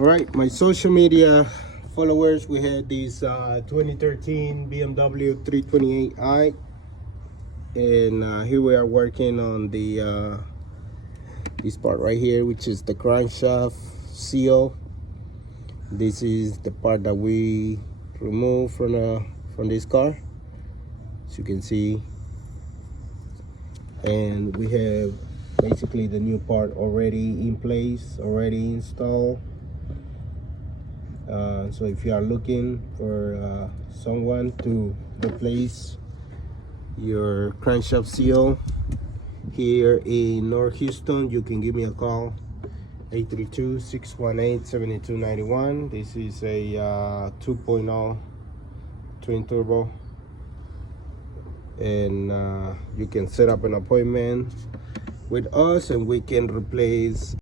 All right, my social media followers, we had this 2013 BMW 328i, and here we are working on the this part right here, which is the crankshaft seal. This is the part that we removed from this car, as you can see, and we have basically the new part already in place, already installed. So if you are looking for someone to replace your crankshaft seal here in North Houston, you can give me a call, 832-618-7291. This is a 2.0 twin turbo, and you can set up an appointment with us and we can replace